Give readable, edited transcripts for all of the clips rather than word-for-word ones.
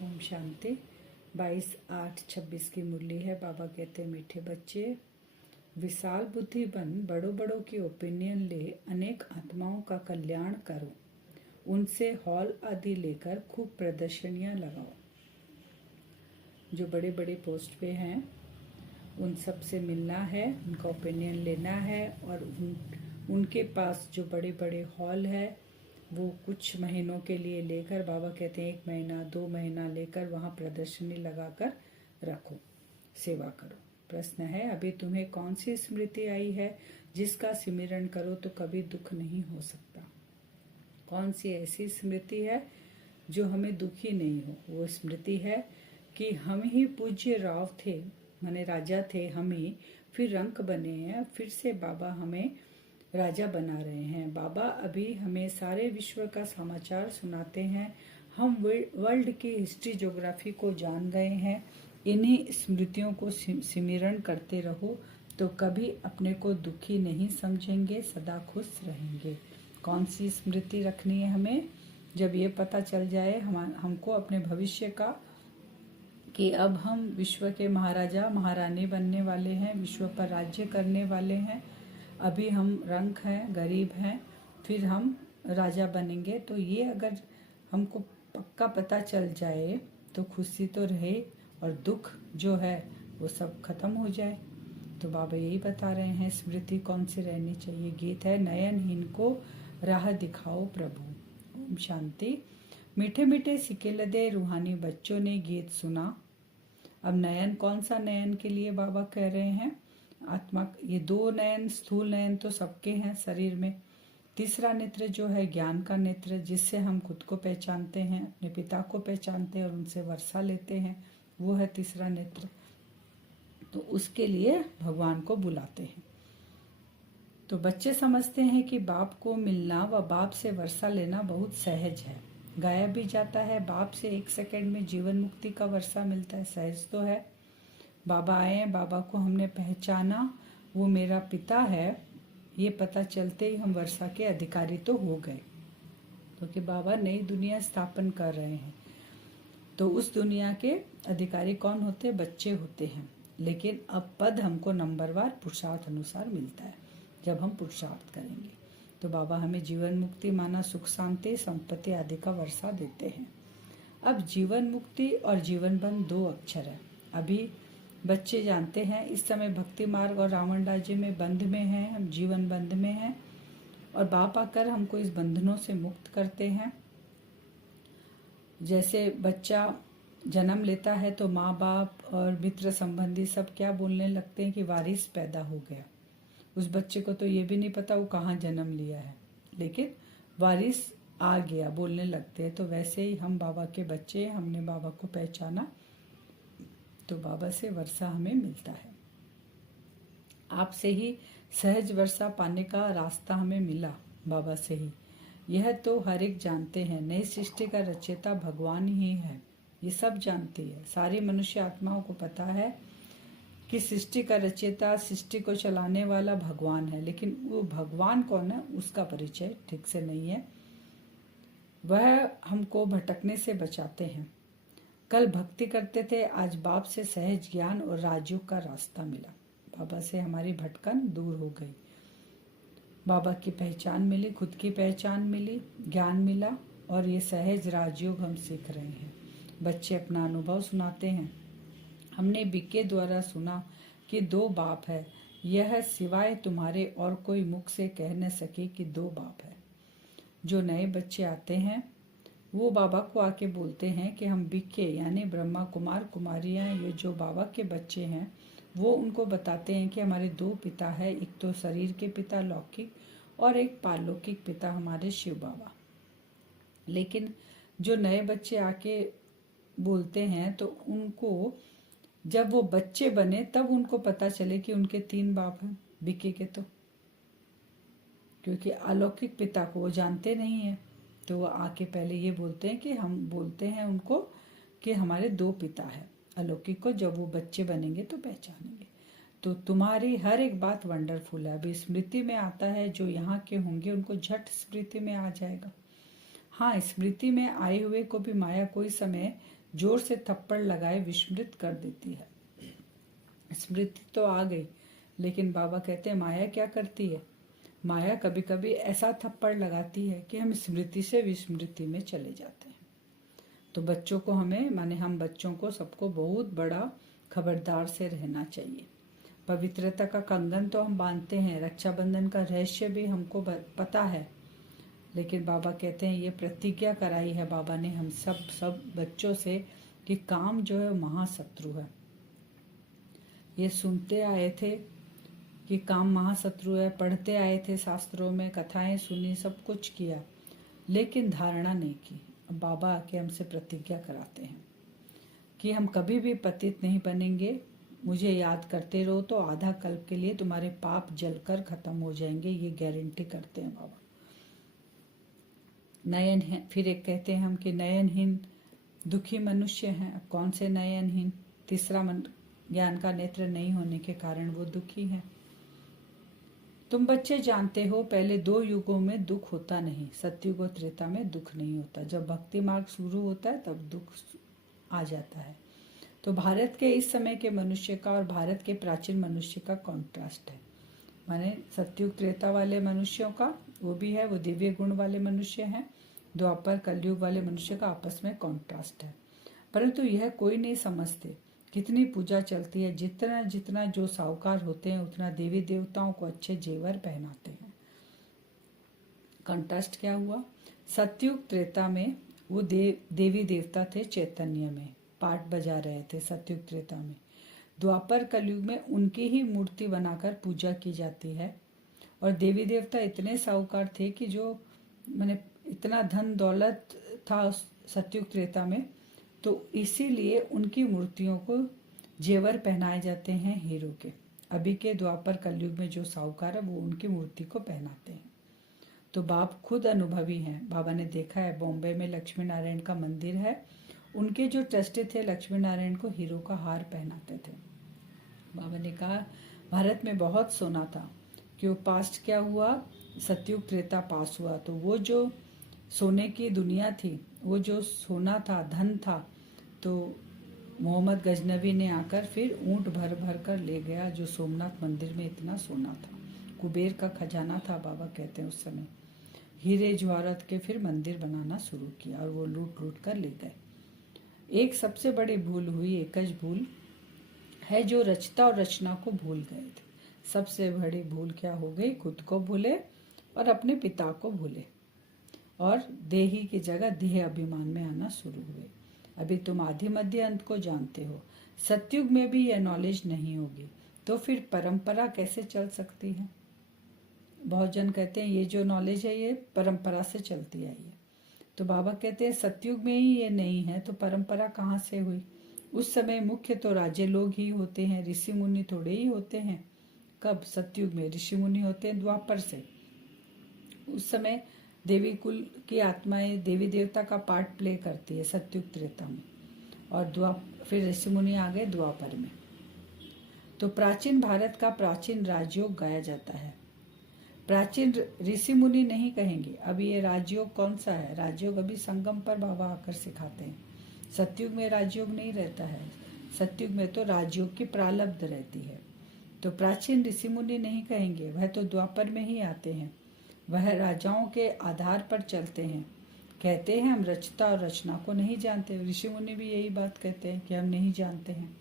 ओम शांति। 22/8/26 की मुरली है। बाबा कहते हैं, मीठे बच्चे, विशाल बुद्धि बन, बड़ों बड़ों की ओपिनियन ले, अनेक आत्माओं का कल्याण करो, उनसे हॉल आदि लेकर खूब प्रदर्शनियां लगाओ। जो बड़े बड़े पोस्ट पे हैं उन सब से मिलना है, उनका ओपिनियन लेना है, और उनके पास जो बड़े बड़े हॉल है वो कुछ महीनों के लिए लेकर, बाबा कहते हैं 1 महीना 2 महीना लेकर वहाँ प्रदर्शनी लगाकर रखो, सेवा करो। प्रश्न है, अभी तुम्हें कौन सी स्मृति आई है जिसका सिमरन करो तो कभी दुख नहीं हो सकता? कौन सी ऐसी स्मृति है जो हमें दुखी नहीं हो? वो स्मृति है कि हम ही पूज्य राव थे, माने राजा थे हम ही, फिर रंक बने हैं, फिर से बाबा हमें राजा बना रहे हैं। बाबा अभी हमें सारे विश्व का समाचार सुनाते हैं। हम वर्ल्ड की हिस्ट्री ज्योग्राफी को जान गए हैं। इन्हीं स्मृतियों को सिमरन करते रहो तो कभी अपने को दुखी नहीं समझेंगे, सदा खुश रहेंगे। कौन सी स्मृति रखनी है हमें? जब ये पता चल जाए हमको अपने भविष्य का कि अब हम विश्व के महाराजा महारानी बनने वाले हैं, विश्व पर राज्य करने वाले हैं। अभी हम रंक हैं, गरीब हैं, फिर हम राजा बनेंगे। तो ये अगर हमको पक्का पता चल जाए तो खुशी तो रहे और दुख जो है वो सब खत्म हो जाए। तो बाबा यही बता रहे हैं स्मृति कौन सी रहनी चाहिए। गीत है, नयनहीन को राह दिखाओ प्रभु। ओम शांति। मीठे मीठे सिके लदे रूहानी बच्चों ने गीत सुना। अब नयन कौन सा नयन के लिए बाबा कह रहे हैं? आत्मा। ये 2 नयन, स्थूल नयन तो सबके हैं शरीर में। तीसरा नेत्र जो है ज्ञान का नेत्र, जिससे हम खुद को पहचानते हैं, अपने पिता को पहचानते हैं और उनसे वर्षा लेते हैं, वो है तीसरा नेत्र। तो उसके लिए भगवान को बुलाते हैं। तो बच्चे समझते हैं कि बाप को मिलना व बाप से वर्षा लेना बहुत सहज है, गाया भी जाता है। बाप से 1 सेकंड में जीवन मुक्ति का वर्षा मिलता है, सहज तो है। बाबा आए हैं, बाबा को हमने पहचाना, वो मेरा पिता है, ये पता चलते ही हम वर्षा के अधिकारी तो हो गए, क्योंकि बाबा नई दुनिया स्थापन कर रहे हैं। तो उस दुनिया के अधिकारी कौन होते हैं? बच्चे होते हैं। लेकिन अब पद हमको नंबरवार पुरुषार्थ अनुसार मिलता है जब हम पुरुषार्थ करेंगे। तो बाबा हमें जीवन मुक्ति माना सुख शांति संपत्ति आदि का वर्षा देते हैं। अब जीवन मुक्ति और जीवन बंध 2 अक्षर है। अभी बच्चे जानते हैं, इस समय भक्ति मार्ग और रावण राज्य में बंध में हैं, हम जीवन बंध में हैं, और बाप आकर हमको इस बंधनों से मुक्त करते हैं। जैसे बच्चा जन्म लेता है तो माँ बाप और मित्र संबंधी सब क्या बोलने लगते हैं कि वारिस पैदा हो गया। उस बच्चे को तो ये भी नहीं पता वो कहाँ जन्म लिया है, लेकिन वारिस आ गया बोलने लगते हैं। तो वैसे ही हम बाबा के बच्चे, हमने बाबा को पहचाना तो बाबा से वर्षा हमें मिलता है। आपसे ही सहज वर्षा पाने का रास्ता हमें मिला, बाबा से ही। यह तो हर एक जानते हैं, नई सृष्टि का रचयिता भगवान ही है, ये सब जानती है। सारी मनुष्य आत्माओं को पता है कि सृष्टि का रचयिता, सृष्टि को चलाने वाला भगवान है, लेकिन वो भगवान कौन है उसका परिचय ठीक से नहीं है। वह हमको भटकने से बचाते हैं। कल भक्ति करते थे, आज बाप से सहज ज्ञान और राजयोग का रास्ता मिला। बाबा से हमारी भटकन दूर हो गई, बाबा की पहचान मिली, खुद की पहचान मिली, ज्ञान मिला, और ये सहज राजयोग हम सीख रहे हैं। बच्चे अपना अनुभव सुनाते हैं। हमने बीके द्वारा सुना कि 2 बाप है, यह सिवाय तुम्हारे और कोई मुख से कह न सके कि 2 बाप है। जो नए बच्चे आते हैं वो बाबा को आके बोलते हैं कि हम बीके यानी ब्रह्मा कुमार कुमारियाँ, ये जो बाबा के बच्चे हैं वो उनको बताते हैं कि हमारे 2 पिता है, एक तो शरीर के पिता लौकिक और एक पारलौकिक पिता हमारे शिव बाबा। लेकिन जो नए बच्चे आके बोलते हैं तो उनको जब वो बच्चे बने तब उनको पता चले कि उनके 3 बाप हैं बीके के, तो क्योंकि अलौकिक पिता को वो जानते नहीं है, तो वो आके पहले ये बोलते हैं कि हम बोलते हैं उनको कि हमारे 2 पिता है। अलौकिक को जब वो बच्चे बनेंगे तो पहचानेंगे। तो तुम्हारी हर एक बात वंडरफुल है। अभी स्मृति में आता है, जो यहाँ के होंगे उनको झट स्मृति में आ जाएगा। हाँ, स्मृति में आए हुए को भी माया कोई समय जोर से थप्पड़ लगाए विस्मृत कर देती है। स्मृति तो आ गई, लेकिन बाबा कहते हैं माया क्या करती है? माया कभी कभी ऐसा थप्पड़ लगाती है कि हम स्मृति से विस्मृति में चले जाते हैं। तो बच्चों को हम बच्चों को सबको बहुत बड़ा खबरदार से रहना चाहिए। पवित्रता का कंगन तो हम बांधते हैं, रक्षाबंधन का रहस्य भी हमको पता है, लेकिन बाबा कहते हैं ये प्रतिज्ञा कराई है बाबा ने हम सब बच्चों से कि काम जो है महाशत्रु है। ये सुनते आए थे कि काम महाशत्रु है, पढ़ते आए थे शास्त्रों में, कथाएं सुनी, सब कुछ किया, लेकिन धारणा नहीं की। अब बाबा आके हमसे प्रतिज्ञा कराते हैं कि हम कभी भी पतित नहीं बनेंगे, मुझे याद करते रहो तो आधा कल्प के लिए तुम्हारे पाप जलकर खत्म हो जाएंगे, ये गारंटी करते हैं बाबा। नयन है, फिर एक कहते हैं हम कि नयनहीन दुखी मनुष्य हैं। अब कौन से नयनहीन? तीसरा ज्ञान का नेत्र नहीं होने के कारण वो दुखी है। तुम बच्चे जानते हो पहले 2 युगों में दुख होता नहीं, सतयुग और त्रेता में दुख नहीं होता। जब भक्ति मार्ग शुरू होता है तब दुख आ जाता है। तो भारत के इस समय के मनुष्य का और भारत के प्राचीन मनुष्य का कॉन्ट्रास्ट है। माने सतयुग त्रेता वाले मनुष्यों का वो भी है, वो दिव्य गुण वाले मनुष्य हैं। द्वापर कलयुग वाले मनुष्य का आपस में कॉन्ट्रास्ट है। परंतु यह कोई नहीं समझते। कितनी पूजा चलती है, जितना जितना जो साहूकार होते हैं उतना देवी देवताओं को अच्छे जेवर पहनाते हैं। कंट्रास्ट क्या हुआ? सतयुग त्रेता में वो देवी देवता थे, चैतन्य में पाठ बजा रहे थे सतयुग त्रेता में। द्वापर कलयुग में उनकी ही मूर्ति बनाकर पूजा की जाती है। और देवी देवता इतने साहूकार थे कि जो माने इतना धन दौलत था सतयुग त्रेता में, तो इसीलिए उनकी मूर्तियों को जेवर पहनाए जाते हैं हीरो के। अभी के द्वापर कलयुग में जो साहूकार है वो उनकी मूर्ति को पहनाते हैं। तो बाप खुद अनुभवी हैं। बाबा ने देखा है, बॉम्बे में लक्ष्मी नारायण का मंदिर है, उनके जो ट्रस्टी थे लक्ष्मी नारायण को हीरो का हार पहनाते थे। बाबा ने कहा भारत में बहुत सोना था, क्यों पास्ट क्या हुआ, सतयुग त्रेता पास हुआ, तो वो जो सोने की दुनिया थी, वो जो सोना था, धन था, तो मोहम्मद गजनबी ने आकर फिर ऊंट भर भर कर ले गया, जो सोमनाथ मंदिर में इतना सोना था, कुबेर का खजाना था। बाबा कहते हैं उस समय हीरे जवाहरात के फिर मंदिर बनाना शुरू किया और वो लूट लूट कर ले गए। एक सबसे बड़ी भूल हुई, एकज भूल है, जो रचता और रचना को भूल गए थे। सबसे बड़ी भूल क्या हो गई? खुद को भूले और अपने पिता को भूले और देही की जगह देह अभिमान में आना शुरू हुए। अभी तुम आदि मध्य अंत को जानते हो, सतयुग में भी यह नॉलेज नहीं होगी तो फिर परंपरा कैसे चल सकती है? बहुत जन कहते हैं ये जो नॉलेज है ये परंपरा से चलती आई है। तो बाबा कहते हैं सतयुग में ही ये नहीं है तो परंपरा कहाँ से हुई? उस समय मुख्य तो राजे लोग ही होते हैं, ऋषि मुनि थोड़े ही होते हैं। कब? सतयुग में ऋषि मुनि होते हैं द्वापर से। उस समय देवी कुल की आत्माएं देवी देवता का पार्ट प्ले करती है सतयुग त्रेता में, और फिर ऋषि मुनि आ गए द्वापर में। तो प्राचीन भारत का प्राचीन राजयोग गाया जाता है। प्राचीन ऋषि मुनि नहीं कहेंगे। अभी ये राजयोग कौन सा है? राजयोग अभी संगम पर बाबा आकर सिखाते हैं। सतयुग में राजयोग नहीं रहता है, सतयुग में तो राजयोग की प्रारब्ध रहती है। तो प्राचीन ऋषि मुनि नहीं कहेंगे, वह तो द्वापर में ही आते हैं। वह राजाओं के आधार पर चलते हैं। कहते हैं हम रचता और रचना को नहीं जानते। ऋषि मुनि भी यही बात कहते हैं कि हम नहीं जानते हैं।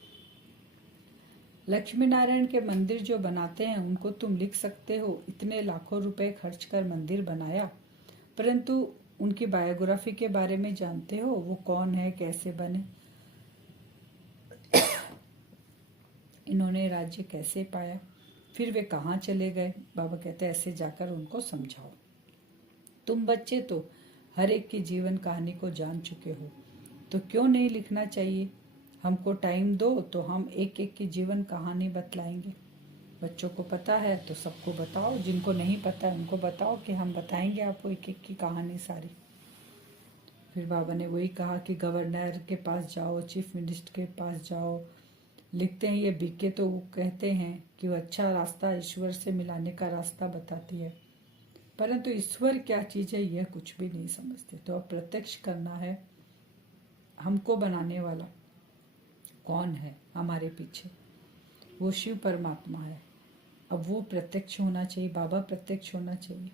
लक्ष्मी नारायण के मंदिर जो बनाते हैं उनको तुम लिख सकते हो, इतने लाखों रुपए खर्च कर मंदिर बनाया, परंतु उनकी बायोग्राफी के बारे में जानते हो? वो कौन है, कैसे बने, इन्होंने राज्य कैसे पाया, फिर वे कहाँ चले गए? बाबा कहते हैं ऐसे जाकर उनको समझाओ। तुम बच्चे तो हर एक की जीवन कहानी को जान चुके हो, तो क्यों नहीं लिखना चाहिए? हमको टाइम दो तो हम एक एक की जीवन कहानी बतलाएंगे। बच्चों को पता है तो सबको बताओ, जिनको नहीं पता है उनको बताओ कि हम बताएंगे आपको एक एक की कहानी सारी। फिर बाबा ने वही कहा कि गवर्नर के पास जाओ, चीफ मिनिस्टर के पास जाओ। लिखते हैं ये बीके तो वो कहते हैं कि वो अच्छा रास्ता ईश्वर से मिलाने का रास्ता बताती है। परंतु ईश्वर क्या चीज है यह कुछ भी नहीं समझते। तो अब प्रत्यक्ष करना है, हमको बनाने वाला कौन है हमारे पीछे, वो शिव परमात्मा है। अब वो प्रत्यक्ष होना चाहिए, बाबा प्रत्यक्ष होना चाहिए।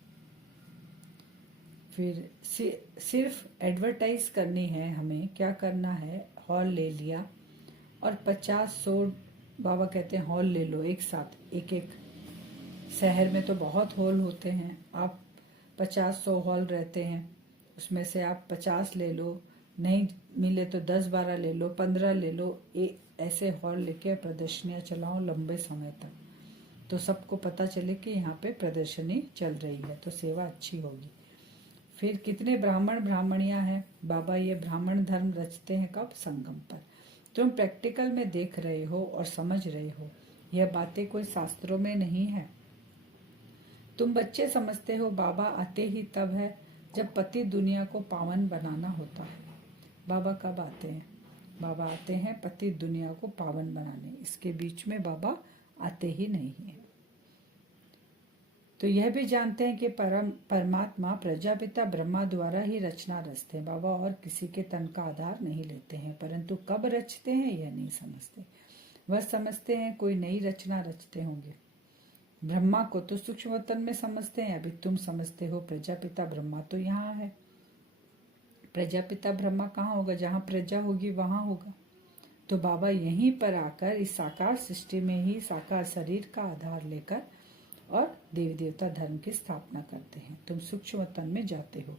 फिर सिर्फ एडवर्टाइज करनी है हमें, क्या करना है, हॉल ले लिया और 50-100 बाबा कहते हैं हॉल ले लो एक साथ, एक एक शहर में तो बहुत हॉल होते हैं, आप 50-100 हॉल रहते हैं, उसमें से आप 50 ले लो, नहीं मिले तो 10-12 ले लो, 15 ले लो, ऐसे हॉल लेके प्रदर्शनियाँ चलाओ लंबे समय तक, तो सबको पता चले कि यहाँ पे प्रदर्शनी चल रही है, तो सेवा अच्छी होगी। फिर कितने ब्राह्मण ब्राह्मणियाँ हैं, बाबा ये ब्राह्मण धर्म रचते हैं कब, संगम पर। तुम प्रैक्टिकल में देख रहे हो और समझ रहे हो, यह बातें कोई शास्त्रों में नहीं है। तुम बच्चे समझते हो बाबा आते ही तब है जब पति दुनिया को पावन बनाना होता है। बाबा कब आते हैं, बाबा आते हैं पति दुनिया को पावन बनाने, इसके बीच में बाबा आते ही नहीं है। तो यह भी जानते हैं कि परमात्मा प्रजापिता ब्रह्मा द्वारा ही रचना रचते हैं बाबा, और किसी के तन का आधार नहीं लेते हैं, परंतु कब रचते हैं यह नहीं समझते। वह समझते हैं कोई नई रचना रचते होंगे। ब्रह्मा को तो सूक्ष्म तन में समझते हैं, अभी तुम समझते हो प्रजापिता ब्रह्मा तो यहाँ है। प्रजापिता ब्रह्मा कहाँ होगा, जहाँ प्रजा होगी वहां होगा। तो बाबा यहीं पर आकर इस साकार सृष्टि में ही साकार शरीर का आधार लेकर और देवी देवता धर्म की स्थापना करते हैं। तुम सूक्ष्म तन में जाते हो,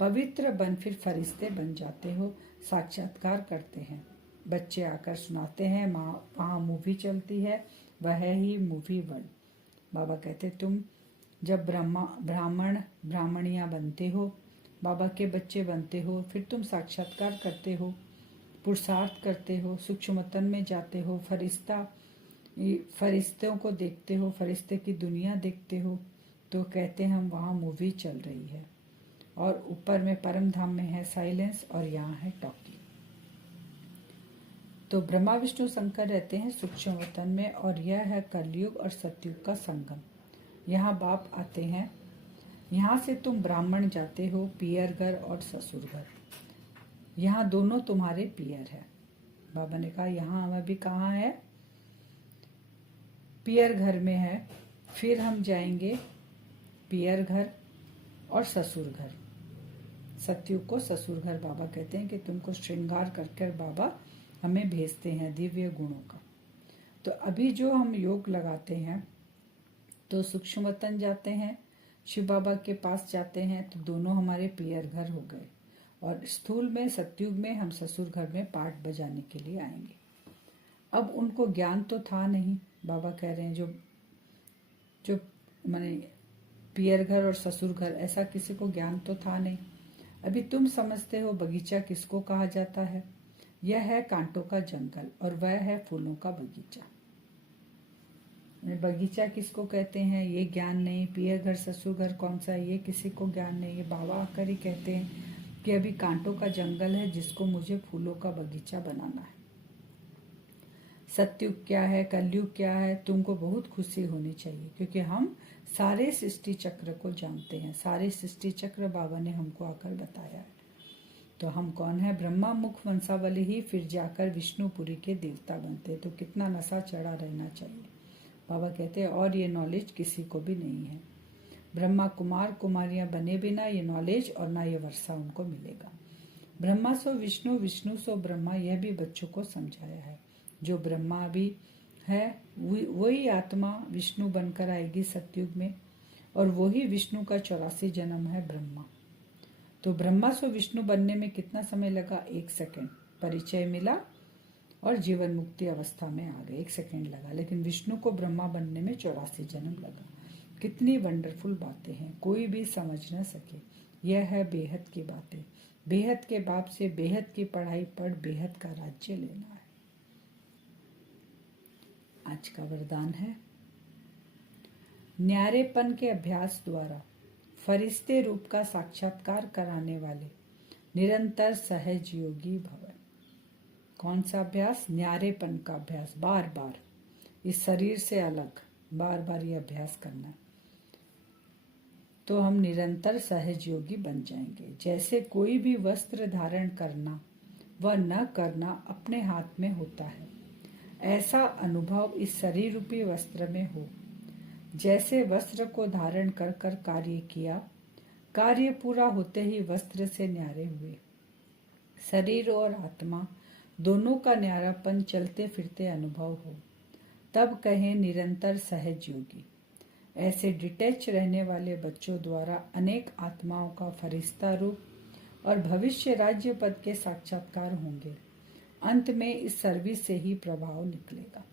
पवित्र बन फिर फरिश्ते बन जाते हो, साक्षात्कार करते हैं। बच्चे आकर सुनाते हैं, वहाँ मूवी चलती है, वह है ही मूवी वर्ल्ड। बाबा कहते तुम जब ब्राह्मण ब्राह्मणियाँ बनते हो, बाबा के बच्चे बनते हो, फिर तुम साक्षात्कार करते हो, पुरुषार्थ करते हो, सूक्ष्म तन में जाते हो, फरिश्तों को देखते हो, फरिश्ते की दुनिया देखते हो, तो कहते हैं हम वहाँ मूवी चल रही है, और ऊपर में परम धाम में है साइलेंस और यहाँ है टॉकी। तो ब्रह्मा विष्णु शंकर रहते हैं सूक्ष्म वतन में, और यह है कलयुग और सतयुग का संगम। यहाँ बाप आते हैं, यहाँ से तुम ब्राह्मण जाते हो पियर घर और ससुर घर, यहाँ दोनों तुम्हारे पियर है। बाबा ने कहा यहाँ हम अभी कहाँ है, पियर घर में है, फिर हम जाएंगे पियर घर और ससुर घर। सतयुग को ससुर घर बाबा कहते हैं कि तुमको श्रृंगार करके बाबा हमें भेजते हैं दिव्य गुणों का। तो अभी जो हम योग लगाते हैं तो सूक्ष्म वतन जाते हैं, शिव बाबा के पास जाते हैं, तो दोनों हमारे पियर घर हो गए, और स्थूल में सतयुग में हम ससुर घर में पाठ बजाने के लिए आएंगे। अब उनको ज्ञान तो था नहीं, बाबा कह रहे हैं जो माने पियर घर और ससुर घर, ऐसा किसी को ज्ञान तो था नहीं। अभी तुम समझते हो बगीचा किसको कहा जाता है, यह है कांटों का जंगल और वह है फूलों का बगीचा। बगीचा किसको कहते हैं ये ज्ञान नहीं, पियर घर ससुर घर कौन सा है ये किसी को ज्ञान नहीं। ये बाबा आकर ही कहते हैं कि अभी कांटों का जंगल है जिसको मुझे फूलों का बगीचा बनाना है। सतयुग क्या है, कलयुग क्या है, तुमको बहुत खुशी होनी चाहिए, क्योंकि हम सारे सृष्टि चक्र को जानते हैं। सारे सृष्टि चक्र बाबा ने हमको आकर बताया है। तो हम कौन है, ब्रह्मा मुख वंशावली ही फिर जाकर विष्णुपुरी के देवता बनते। तो कितना नशा चढ़ा रहना चाहिए। बाबा कहते हैं और ये नॉलेज किसी को भी नहीं है। ब्रह्मा कुमार कुमारियां बने बिना ये नॉलेज और ना ये वर्षा उनको मिलेगा। ब्रह्मा सो विष्णु, विष्णु सो ब्रह्मा, यह भी बच्चों को समझाया है। जो ब्रह्मा भी है वही आत्मा विष्णु बनकर आएगी सतयुग में, और वही विष्णु का 84 जन्म है ब्रह्मा। तो ब्रह्मा से विष्णु बनने में कितना समय लगा, 1 सेकंड। परिचय मिला और जीवन मुक्ति अवस्था में आ गए, 1 सेकंड लगा। लेकिन विष्णु को ब्रह्मा बनने में 84 जन्म लगा। कितनी वंडरफुल बातें हैं, कोई भी समझ न सके। यह है बेहद की बातें। बेहद के बाप से बेहद की पढ़ाई पढ़ बेहद का राज्य लेना है। आज का वरदान है, न्यारेपन के अभ्यास द्वारा फरिश्ते रूप का साक्षात्कार कराने वाले निरंतर सहज योगी भव। कौन सा अभ्यास, न्यारेपन का अभ्यास। बार बार इस शरीर से अलग बार बार ये अभ्यास करना है। तो हम निरंतर सहजयोगी बन जाएंगे। जैसे कोई भी वस्त्र धारण करना व न करना अपने हाथ में होता है, ऐसा अनुभव इस शरीर रूपी वस्त्र में हो। जैसे वस्त्र को धारण कर कर कार्य किया, कार्य पूरा होते ही वस्त्र से न्यारे हुए। शरीर और आत्मा दोनों का न्यारापन चलते फिरते अनुभव हो, तब कहें निरंतर सहज योगी। ऐसे डिटैच रहने वाले बच्चों द्वारा अनेक आत्माओं का फरिश्ता रूप और भविष्य राज्य पद के साक्षात्कार होंगे। अंत में इस सर्विस से ही प्रभाव निकलेगा।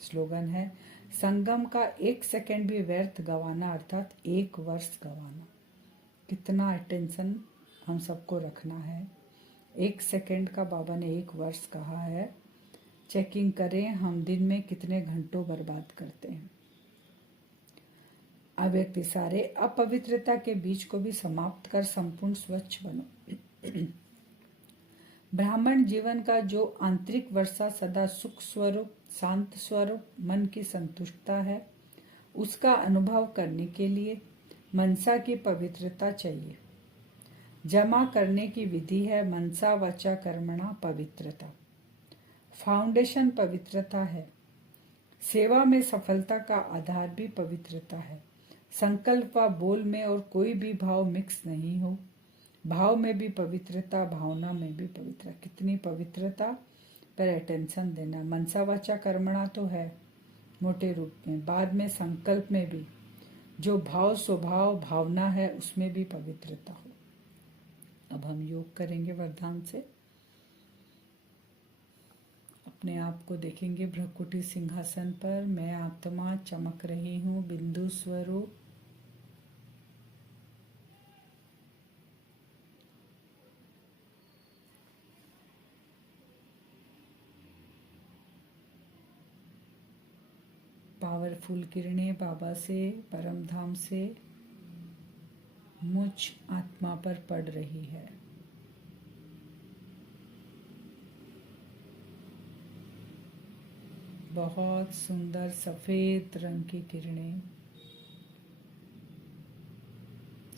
स्लोगन है, संगम का 1 सेकंड भी व्यर्थ गवाना अर्थात 1 वर्ष गवाना। कितना अटेंशन हम सबको रखना है। 1 सेकंड का बाबा ने 1 वर्ष कहा है। चेकिंग करें हम दिन में कितने घंटों बर्बाद करते हैं। अव्यक्ति सारे अपवित्रता के बीज को भी समाप्त कर संपूर्ण स्वच्छ बनो। ब्राह्मण जीवन का जो आंतरिक वर्षा सदा सुख स्वरूप, शांत स्वरूप, मन की संतुष्टता है, उसका अनुभव करने के लिए मनसा की पवित्रता चाहिए। जमा करने की विधि है मनसा वाचा कर्मणा पवित्रता। फाउंडेशन पवित्रता है। सेवा में सफलता का आधार भी पवित्रता है। संकल्प व बोल में और कोई भी भाव मिक्स नहीं हो। भाव में भी पवित्रता, भावना में भी पवित्रता। कितनी पवित्रता पर अटेंशन देना। मनसा वाचा कर्मणा तो है मोटे रूप में, बाद में संकल्प में भी जो भाव स्वभाव भावना है उसमें भी पवित्रता हो। अब हम योग करेंगे वरदान से। अपने आप को देखेंगे भ्रकुटी सिंहासन पर। मैं आत्मा चमक रही हूँ बिंदु स्वरूप। पावरफुल किरणें बाबा से, परम धाम से मुझ आत्मा पर पड़ रही है। बहुत सुंदर सफेद रंग की किरणें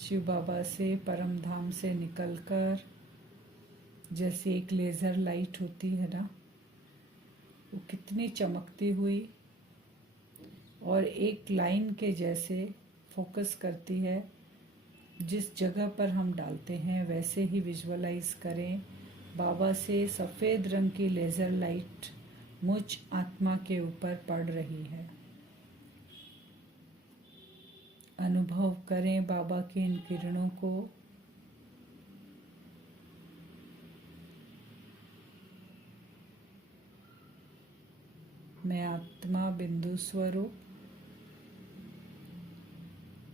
शिव बाबा से, परम धाम से निकलकर जैसे एक लेजर लाइट होती है ना, वो कितनी चमकती हुई और एक लाइन के जैसे फोकस करती है। जिस जगह पर हम डालते हैं वैसे ही विजुअलाइज करें। बाबा से सफ़ेद रंग की लेज़र लाइट मुझ आत्मा के ऊपर पड़ रही है। अनुभव करें बाबा की इन किरणों को। मैं आत्मा बिंदु स्वरूप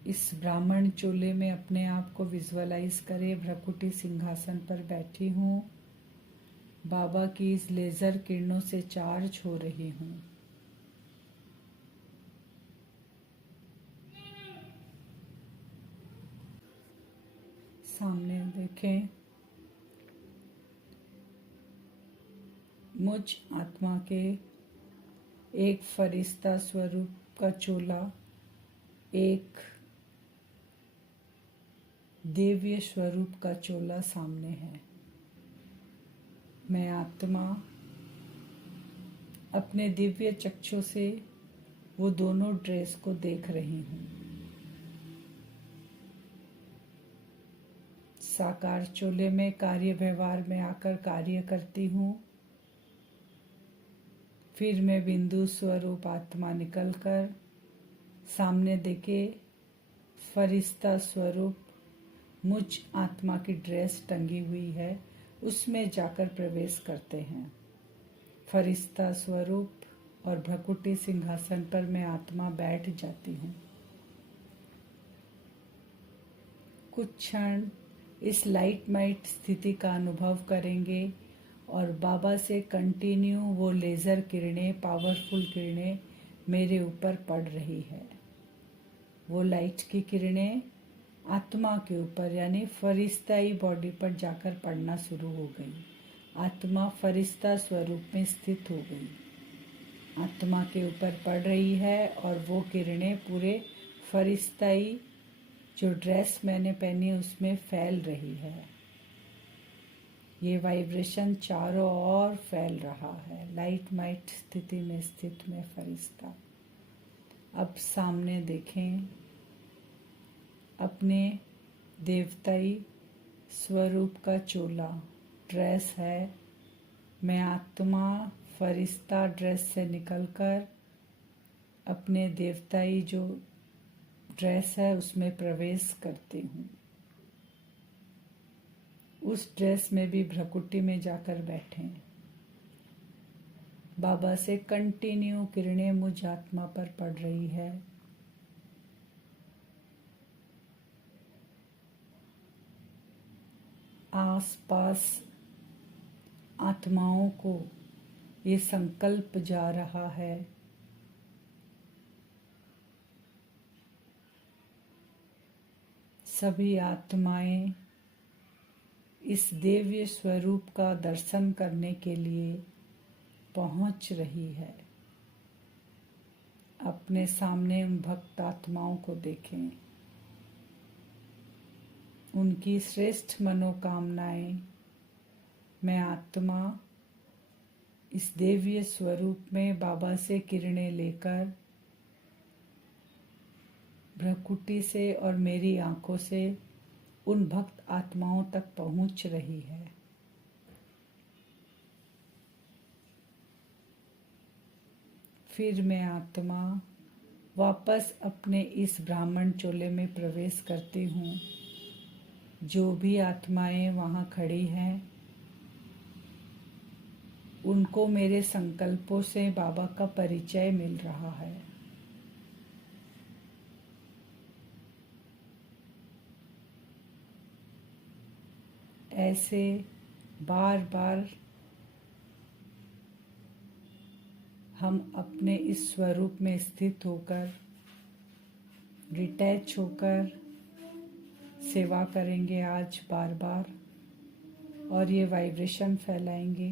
इस ब्राह्मण चोले में अपने आप को विजुअलाइज करें। भ्रकुटी सिंहासन पर बैठी हूँ, बाबा की इस लेजर किरणों से चार्ज हो रही हूँ। सामने देखें, मुझ आत्मा के एक फरिश्ता स्वरूप का चोला, एक दिव्य स्वरूप का चोला सामने है। मैं आत्मा अपने दिव्य चक्षु से वो दोनों ड्रेस को देख रही हूँ। साकार चोले में कार्य व्यवहार में आकर कार्य करती हूँ। फिर मैं बिंदु स्वरूप आत्मा निकलकर सामने देखे फरिश्ता स्वरूप मुझ आत्मा की ड्रेस टंगी हुई है, उसमें जाकर प्रवेश करते हैं। फरिश्ता स्वरूप और भ्रकुटी सिंहासन पर मैं आत्मा बैठ जाती हूँ। कुछ क्षण इस लाइट माइट स्थिति का अनुभव करेंगे और बाबा से कंटिन्यू वो लेज़र किरणें, पावरफुल किरणें मेरे ऊपर पड़ रही है। वो लाइट की किरणें आत्मा के ऊपर यानी फरिश्ताई बॉडी पर जाकर पड़ना शुरू हो गई। आत्मा फरिश्ता स्वरूप में स्थित हो गई, आत्मा के ऊपर पड़ रही है और वो किरणें पूरे फरिश्ताई जो ड्रेस मैंने पहनी उसमें फैल रही है। ये वाइब्रेशन चारों ओर फैल रहा है। लाइट माइट स्थिति में स्थित में फरिश्ता। अब सामने देखें, अपने देवताई स्वरूप का चोला ड्रेस है। मैं आत्मा फरिश्ता ड्रेस से निकलकर अपने देवताई जो ड्रेस है उसमें प्रवेश करती हूँ। उस ड्रेस में भी भ्रकुटी में जाकर बैठे। बाबा से कंटिन्यू किरणें मुझ आत्मा पर पड़ रही है। आसपास आत्माओं को ये संकल्प जा रहा है, सभी आत्माएं इस दिव्य स्वरूप का दर्शन करने के लिए पहुंच रही है। अपने सामने उन भक्त आत्माओं को देखें। उनकी श्रेष्ठ मनोकामनाएं मैं आत्मा इस दिव्य स्वरूप में बाबा से किरणें लेकर भ्रकुटी से और मेरी आंखों से उन भक्त आत्माओं तक पहुंच रही है। फिर मैं आत्मा वापस अपने इस ब्राह्मण चोले में प्रवेश करती हूँ। जो भी आत्माएं वहाँ खड़ी हैं, उनको मेरे संकल्पों से बाबा का परिचय मिल रहा है। ऐसे बार बार हम अपने इस स्वरूप में स्थित होकर डिटैच होकर सेवा करेंगे आज बार बार, और ये वाइब्रेशन फैलाएंगे।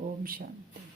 ओम शांति।